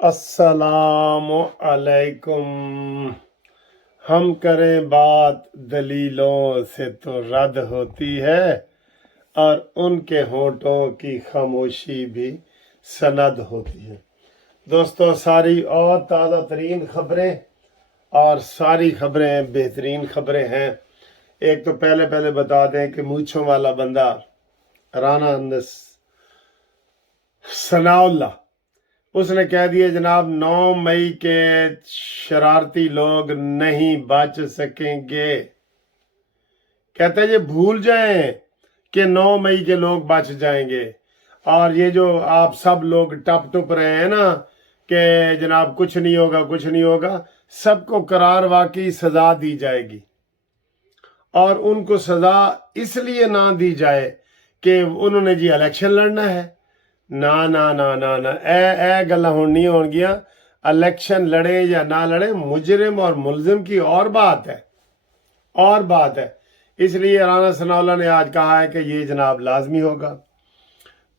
السلام علیکم۔ ہم کریں بات دلیلوں سے تو رد ہوتی ہے، اور ان کے ہونٹوں کی خاموشی بھی سند ہوتی ہے۔ دوستو، ساری اور تازہ ترین خبریں اور ساری خبریں بہترین خبریں ہیں۔ ایک تو پہلے بتا دیں کہ مونچھوں والا بندہ رانا ثناءاللہ، اس نے کہہ دیا جناب 9 مئی کے شرارتی لوگ نہیں بچ سکیں گے۔ کہتے ہیں یہ بھول جائیں کہ 9 مئی کے لوگ بچ جائیں گے، اور یہ جو آپ سب لوگ ٹپ رہے ہیں نا کہ جناب کچھ نہیں ہوگا، سب کو قرار واقعی سزا دی جائے گی، اور ان کو سزا اس لیے نہ دی جائے کہ انہوں نے جی الیکشن لڑنا ہے۔ نہ اے گلا ہون نہیں ہون گیا۔ الیکشن لڑے یا نہ لڑے، مجرم اور ملزم کی اور بات ہے۔ اس لیے رانا ثناءاللہ نے آج کہا ہے کہ یہ جناب لازمی ہوگا۔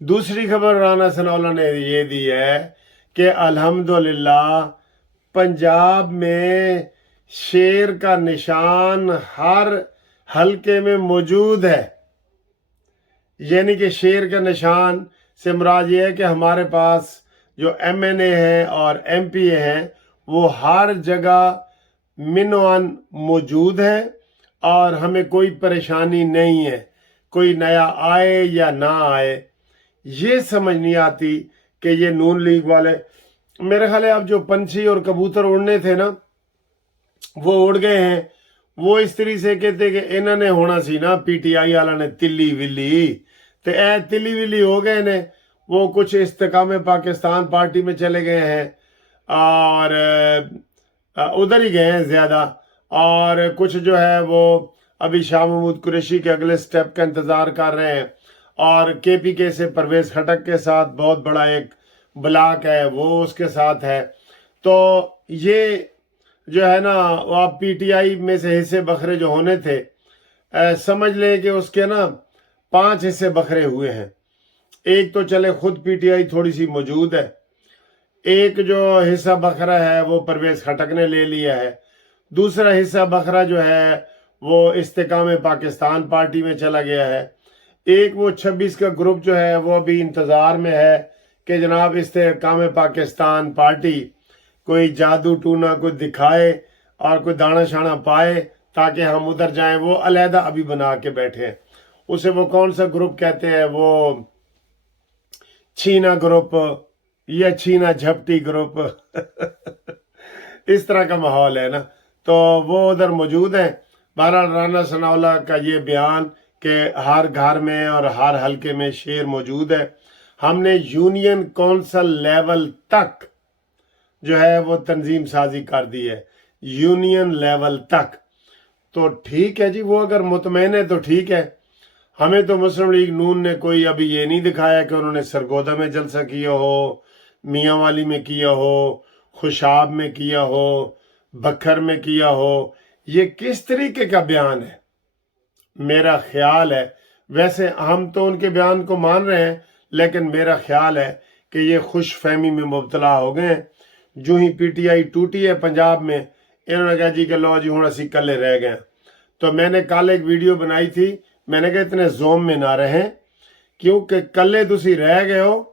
دوسری خبر رانا ثناءاللہ نے یہ دی ہے کہ الحمدللہ پنجاب میں شیر کا نشان ہر حلقے میں موجود ہے۔ یعنی کہ شیر کا نشان سے مراد یہ ہے کہ ہمارے پاس جو ایم این اے ہیں اور ایم پی اے ہیں وہ ہر جگہ منوان موجود ہیں، اور ہمیں کوئی پریشانی نہیں ہے، کوئی نیا آئے یا نہ آئے۔ یہ سمجھ نہیں آتی کہ یہ نون لیگ والے، میرے خیال ہے اب جو پنچھی اور کبوتر اڑنے تھے نا وہ اڑ گئے ہیں۔ وہ اس طرح سے کہتے کہ انہوں نے ہونا سی نا پی ٹی آئی والا نے تلی ولی، تو اے تلی ولی ہو گئے نے۔ وہ کچھ استحکام پاکستان پارٹی میں چلے گئے ہیں، اور ادھر ہی گئے ہیں زیادہ، اور کچھ جو ہے وہ ابھی شاہ محمود قریشی کے اگلے سٹیپ کا انتظار کر رہے ہیں، اور کے پی کے سے پرویز خٹک کے ساتھ بہت بڑا ایک بلاک ہے وہ اس کے ساتھ ہے۔ تو یہ جو ہے نا آپ پی ٹی آئی میں سے حصے بکھرے جو ہونے تھے، سمجھ لیں کہ اس کے نا 5 حصے بکھرے ہوئے ہیں۔ ایک تو چلے خود پی ٹی آئی تھوڑی سی موجود ہے، ایک جو حصہ بکھرا ہے وہ پرویز خٹک نے لے لیا ہے، دوسرا حصہ بکھرا جو ہے وہ استحکام پاکستان پارٹی میں چلا گیا ہے، ایک وہ 26 کا گروپ جو ہے وہ ابھی انتظار میں ہے کہ جناب استحکام پاکستان پارٹی کوئی جادو ٹونا کوئی دکھائے اور کوئی دانا شانہ پائے تاکہ ہم ادھر جائیں۔ وہ علیحدہ ابھی بنا کے بیٹھے ہیں، اسے وہ کون سا گروپ کہتے ہیں، وہ چھینا گروپ یا چھینا جھپٹی گروپ اس طرح کا ماحول ہے نا، تو وہ ادھر موجود ہیں۔ بہرحال رانا ثناءاللہ کا یہ بیان کہ ہر گھر میں اور ہر حلقے میں شیر موجود ہے۔ ہم نے یونین کونسل لیول تک جو ہے وہ تنظیم سازی کر دی ہے، یونین لیول تک۔ تو ٹھیک ہے جی، وہ اگر مطمئن ہے تو ٹھیک ہے۔ ہمیں تو مسلم لیگ نون نے کوئی ابھی یہ نہیں دکھایا کہ انہوں نے سرگودا میں جلسہ کیا ہو، میاں والی میں کیا ہو، خوشاب میں کیا ہو، بکھر میں کیا ہو۔ یہ کس طریقے کا بیان ہے؟ میرا خیال ہے، ویسے ہم تو ان کے بیان کو مان رہے ہیں، لیکن میرا خیال ہے کہ یہ خوش فہمی میں مبتلا ہو گئے ہیں۔ جو ہی پی ٹی آئی ٹوٹی ہے پنجاب میں، انہوں نے کہا جی کہ لو جی ہوں اسی کلے رہ گئے۔ تو میں نے کل ایک ویڈیو بنائی تھی، میں نے کہا اتنے زوم میں نہ رہیں، کیونکہ کلے تسی رہ گئے ہو،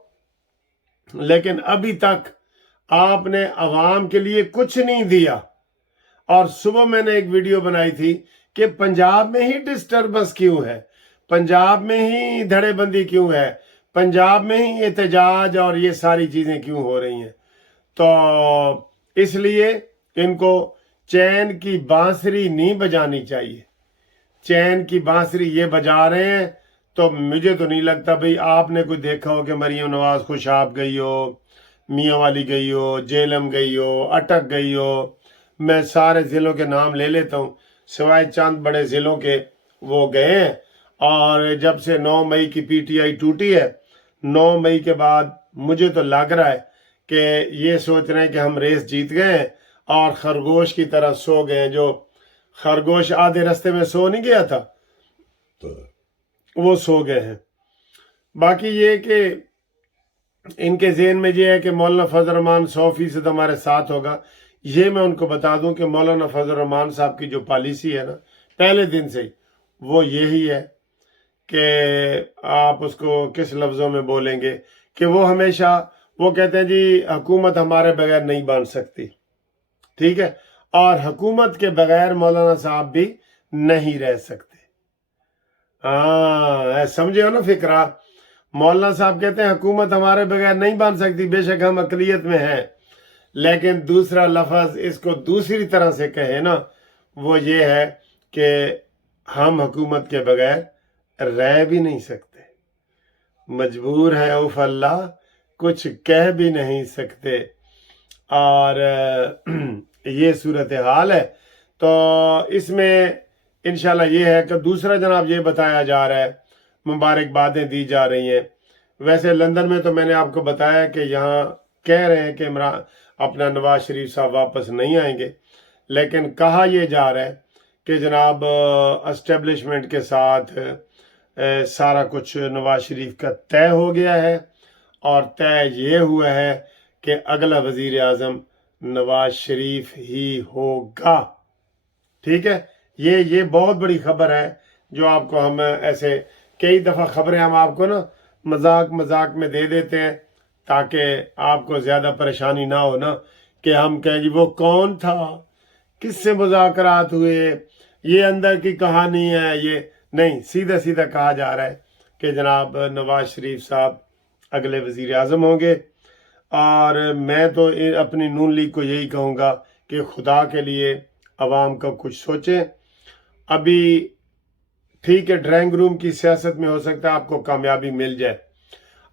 لیکن ابھی تک آپ نے عوام کے لیے کچھ نہیں دیا۔ اور صبح میں نے ایک ویڈیو بنائی تھی کہ پنجاب میں ہی ڈسٹربنس کیوں ہے، پنجاب میں ہی دھڑے بندی کیوں ہے، پنجاب میں ہی احتجاج اور یہ ساری چیزیں کیوں ہو رہی ہیں۔ تو اس لیے ان کو چین کی بانسری نہیں بجانی چاہیے۔ چین کی بانسری یہ بجا رہے ہیں، تو مجھے تو نہیں لگتا بھئی آپ نے کوئی دیکھا ہو کہ مریم نواز خوشاب گئی ہو، میاں والی گئی ہو، جیلم گئی ہو، اٹک گئی ہو۔ میں سارے ضلعوں کے نام لے لیتا ہوں، سوائے چند بڑے ضلعوں کے وہ گئے ہیں۔ اور جب سے 9 مئی کی پی ٹی آئی ٹوٹی ہے، 9 مئی کے بعد مجھے تو لگ رہا ہے کہ یہ سوچ رہے ہیں کہ ہم ریس جیت گئے ہیں، اور خرگوش کی طرح سو گئے ہیں۔ جو خرگوش آدھے رستے میں سو نہیں گیا تھا، وہ سو گئے ہیں۔ باقی یہ کہ ان کے ذہن میں یہ ہے کہ مولانا فضل الرحمان 100% ہمارے ساتھ ہوگا. یہ میں ان کو بتا دوں کہ مولانا فضل الرحمان صاحب کی جو پالیسی ہے نا پہلے دن سے ہی وہ یہی ہے کہ آپ اس کو کس لفظوں میں بولیں گے کہ وہ ہمیشہ وہ کہتے ہیں جی حکومت ہمارے بغیر نہیں بن سکتی, ٹھیک ہے, اور حکومت کے بغیر مولانا صاحب بھی نہیں رہ سکتے. ہاں سمجھے ہو نا فکرہ. مولانا صاحب کہتے ہیں حکومت ہمارے بغیر نہیں بن سکتی, بے شک ہم اقلیت میں ہیں, لیکن دوسرا لفظ اس کو دوسری طرح سے کہے نا وہ یہ ہے کہ ہم حکومت کے بغیر رہ بھی نہیں سکتے, مجبور ہیں اوف اللہ, کچھ کہہ بھی نہیں سکتے. اور یہ صورتحال ہے. تو اس میں انشاءاللہ یہ ہے کہ دوسرا جناب یہ بتایا جا رہا ہے, مبارکبادیں دی جا رہی ہیں. ویسے لندن میں تو میں نے آپ کو بتایا کہ یہاں کہہ رہے ہیں کہ اپنا نواز شریف صاحب واپس نہیں آئیں گے, لیکن کہا یہ جا رہا ہے کہ جناب اسٹیبلشمنٹ کے ساتھ سارا کچھ نواز شریف کا طے ہو گیا ہے, اور طے یہ ہوا ہے کہ اگلا وزیر اعظم نواز شریف ہی ہوگا. ٹھیک ہے, یہ بہت بڑی خبر ہے جو آپ کو ہم ایسے کئی دفعہ خبریں ہم آپ کو نا مذاق میں دے دیتے ہیں تاکہ آپ کو زیادہ پریشانی نہ ہو نا کہ ہم کہیں جی وہ کون تھا, کس سے مذاکرات ہوئے, یہ اندر کی کہانی ہے. یہ نہیں, سیدھا کہا جا رہا ہے کہ جناب نواز شریف صاحب اگلے وزیر اعظم ہوں گے. اور میں تو اپنی نون لیگ کو یہی کہوں گا کہ خدا کے لیے عوام کا کچھ سوچیں. ابھی ٹھیک ہے ڈرائنگ روم کی سیاست میں ہو سکتا ہے آپ کو کامیابی مل جائے.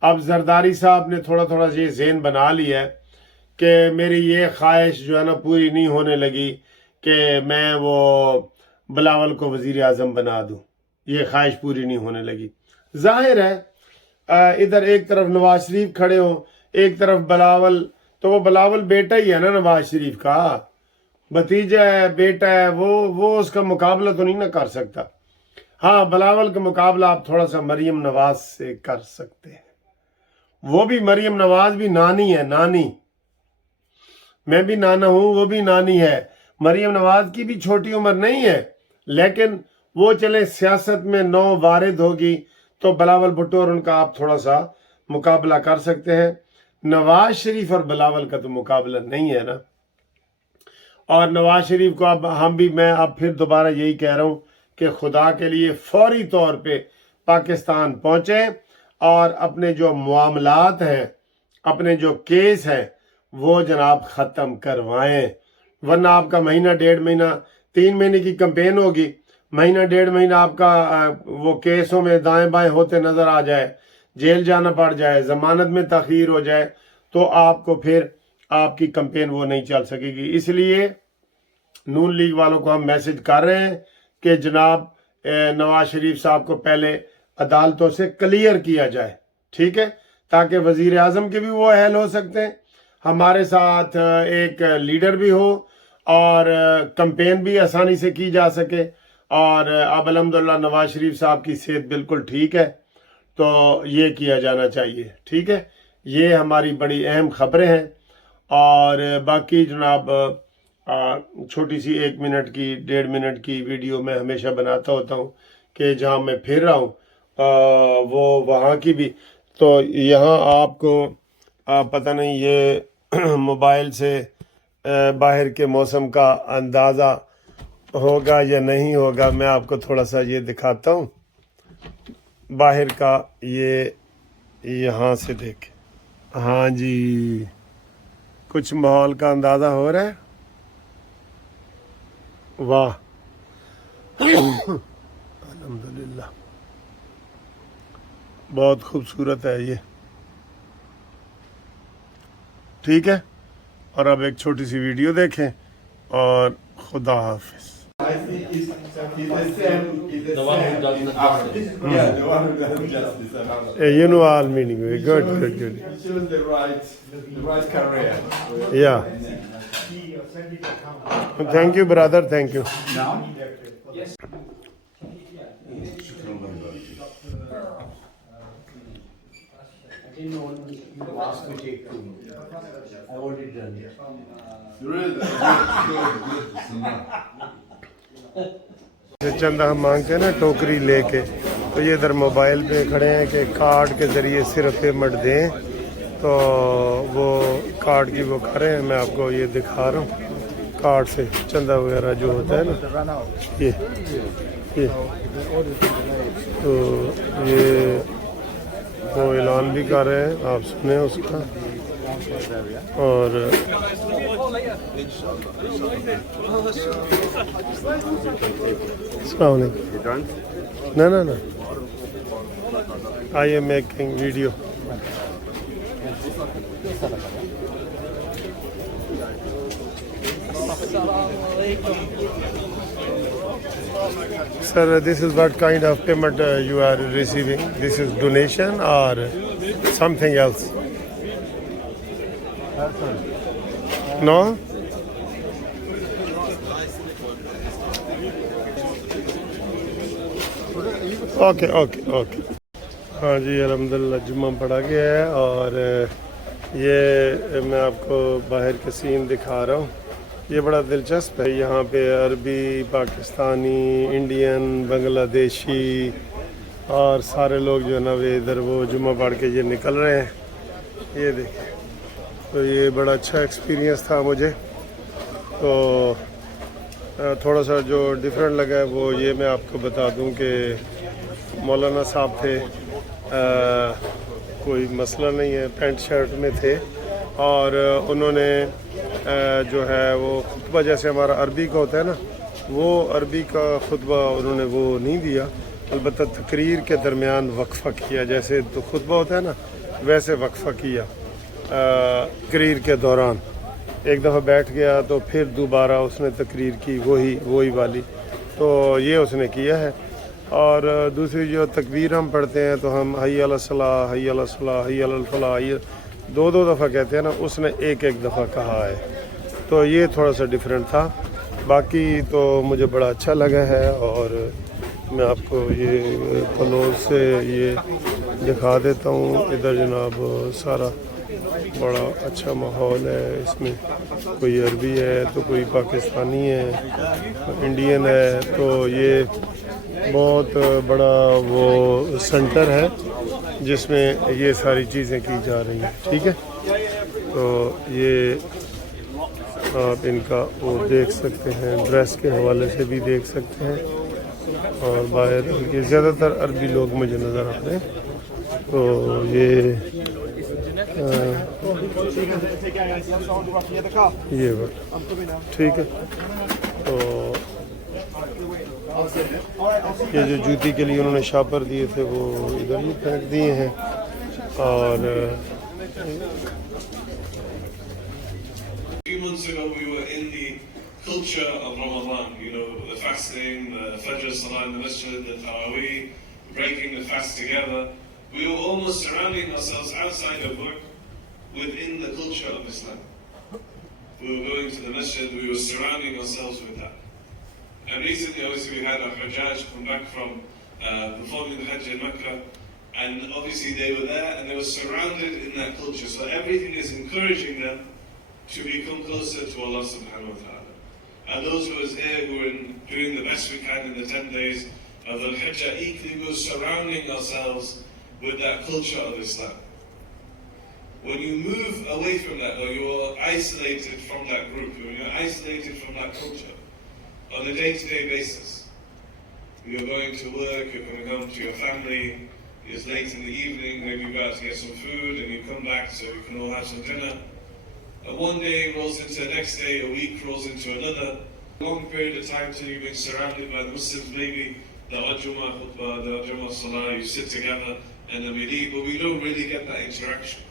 اب زرداری صاحب نے تھوڑا یہ ذہن بنا لیا ہے کہ میری یہ خواہش جو ہے نا پوری نہیں ہونے لگی کہ میں وہ بلاول کو وزیر اعظم بنا دوں, یہ خواہش پوری نہیں ہونے لگی. ظاہر ہے ادھر ایک طرف نواز شریف کھڑے ہوں, ایک طرف بلاول, تو وہ بلاول بیٹا ہی ہے نا نواز شریف کا, بھتیجا ہے, بیٹا ہے, وہ اس کا مقابلہ تو نہیں نہ کر سکتا. ہاں بلاول کا مقابلہ آپ تھوڑا سا مریم نواز سے کر سکتے ہیں. وہ بھی مریم نواز بھی نانی ہے, نانی, میں بھی نانا ہوں, وہ بھی نانی ہے. مریم نواز کی بھی چھوٹی عمر نہیں ہے, لیکن وہ چلے سیاست میں نو وارد ہوگی تو بلاول بھٹو اور ان کا آپ تھوڑا سا مقابلہ کر سکتے ہیں. نواز شریف اور بلاول کا تو مقابلہ نہیں ہے نا. اور نواز شریف کو میں اب پھر دوبارہ یہی کہہ رہا ہوں کہ خدا کے لیے فوری طور پہ پاکستان پہنچیں اور اپنے جو معاملات ہیں, اپنے جو کیس ہیں وہ جناب ختم کروائیں, ورنہ آپ کا مہینہ 1.5 مہینہ 3 مہینے کی کمپین ہوگی, مہینہ 1.5 مہینہ آپ کا وہ کیسوں میں دائیں بائیں ہوتے نظر آ جائے, جیل جانا پڑ جائے, ضمانت میں تاخیر ہو جائے, تو آپ کو پھر آپ کی کمپین وہ نہیں چل سکے گی. اس لیے نون لیگ والوں کو ہم میسج کر رہے ہیں کہ جناب نواز شریف صاحب کو پہلے عدالتوں سے کلیئر کیا جائے, ٹھیک ہے, تاکہ وزیر اعظم کے بھی وہ اہل ہو سکتے ہیں, ہمارے ساتھ ایک لیڈر بھی ہو اور کمپین بھی آسانی سے کی جا سکے. اور اب الحمدللہ نواز شریف صاحب کی صحت بالکل ٹھیک ہے, تو یہ کیا جانا چاہیے. ٹھیک ہے, یہ ہماری بڑی اہم خبریں ہیں. اور باقی جناب چھوٹی سی 1 منٹ کی 1.5 منٹ کی ویڈیو میں ہمیشہ بناتا ہوتا ہوں کہ جہاں میں پھر رہا ہوں وہ وہاں کی بھی, تو یہاں آپ کو پتہ نہیں یہ موبائل سے باہر کے موسم کا اندازہ ہوگا یا نہیں ہوگا. میں آپ کو تھوڑا سا یہ دکھاتا ہوں باہر کا, یہ یہاں سے دیکھ. ہاں جی, کچھ ماحول کا اندازہ ہو رہا ہے. واہ الحمدللہ, بہت خوبصورت ہے یہ. ٹھیک ہے, اور اب ایک چھوٹی سی ویڈیو دیکھیں اور خدا حافظ. You know all meaning. Good. choose the right career. Yeah. Thank you, brother. Thank you. Now? didn't know you asked me to take 2. I already done it. Really? چندہ ہم مانگتے ہیں نا ٹوکری لے کے، تو یہ ادھر موبائل پہ کھڑے ہیں کہ کارڈ کے ذریعے صرف پیمنٹ دیں، تو وہ کارڈ کی وہ کر رہے ہیں. میں آپ کو یہ دکھا رہا ہوں کارڈ سے چندہ وغیرہ جو ہوتا ہے نا، یہ تو یہ وہ اعلان بھی کر رہے ہیں، آپ سنیں اس کا. اور السلام علیکم. نہ I am making video. Sir, this is what kind of payment you are receiving? This is donation or something else? No? Okay. ہاں جی، الحمدللہ جمعہ پڑھا گیا ہے، اور یہ میں آپ کو باہر کا سین دکھا رہا ہوں. یہ بڑا دلچسپ ہے. یہاں پہ عربی، پاکستانی، انڈین، بنگلہ دیشی اور سارے لوگ جو ہے نا وہ ادھر وہ جمعہ پڑھ کے یہ نکل رہے ہیں. یہ دیکھیں، تو یہ بڑا اچھا ایکسپیرینس تھا مجھے. تو تھوڑا سا جو ڈفرینٹ لگا ہے وہ یہ میں آپ کو بتا دوں کہ مولانا صاحب تھے، کوئی مسئلہ نہیں ہے، پینٹ شرٹ میں تھے، اور انہوں نے جو ہے وہ خطبہ جیسے ہمارا عربی کا ہوتا ہے نا، وہ عربی کا خطبہ انہوں نے وہ نہیں دیا، البتہ تقریر کے درمیان وقفہ کیا. جیسے تو خطبہ ہوتا ہے نا ویسے وقفہ کیا تقریر کے دوران. ایک دفعہ بیٹھ گیا تو پھر دوبارہ اس نے تقریر کی وہی والی. تو یہ اس نے کیا ہے. اور دوسری جو تکبیر ہم پڑھتے ہیں تو ہم حی علی الصلاۃ، حی علی الصلاۃ، حی علی الفلاح، دو دفعہ کہتے ہیں نا، اس نے ایک دفعہ کہا ہے. تو یہ تھوڑا سا ڈیفرنٹ تھا. باقی تو مجھے بڑا اچھا لگا ہے، اور میں آپ کو یہ کلوز سے یہ دکھا دیتا ہوں. ادھر جناب سارا بڑا اچھا ماحول ہے. اس میں کوئی عربی ہے تو کوئی پاکستانی ہے، انڈین ہے. تو یہ بہت بڑا وہ سینٹر ہے جس میں یہ ساری چیزیں کی جا رہی ہیں. ٹھیک ہے، تو یہ آپ ان کا وہ دیکھ سکتے ہیں، ڈریس کے حوالے سے بھی دیکھ سکتے ہیں. اور باہر ان کے زیادہ تر عربی لوگ مجھے نظر آ رہے ہیں. تو یہ ٹھیک ہے. تو یہ جو جوتی کے لیے انہوں نے شاپر دیے تھے وہ ادھر ہی پھینک دیے ہیں. اور few months ago we were in the culture of Ramadan, the fasting, the Fajr Salah in the Masjid, the Taraweeh, breaking the fast together. We were almost surrounding ourselves outside of work within the culture of Islam. We were going to the Masjid, we were surrounding ourselves with that. And recently obviously we had our Hajjaj come back from performing the Hajj in Mecca, and obviously they were there and they were surrounded in that culture. So everything is encouraging them to become closer to Allah subhanahu wa ta'ala. And those who was here who were doing the best we can in the 10 days of the Hajj, equally we were surrounding ourselves with that culture of Islam. When you move away from that, or you are isolated from that group, when you're isolated from that culture on a day-to-day basis, you're going to work, you're going to come to your family, it's late in the evening, maybe you go out to get some food and you come back so you can all have some dinner. And one day rolls into the next day, a week rolls into another. Long period of time till you've been surrounded by the Muslims, maybe the Jum'ah khutbah, the Jum'ah salah, you sit together and then we leave, but we don't really get that interaction.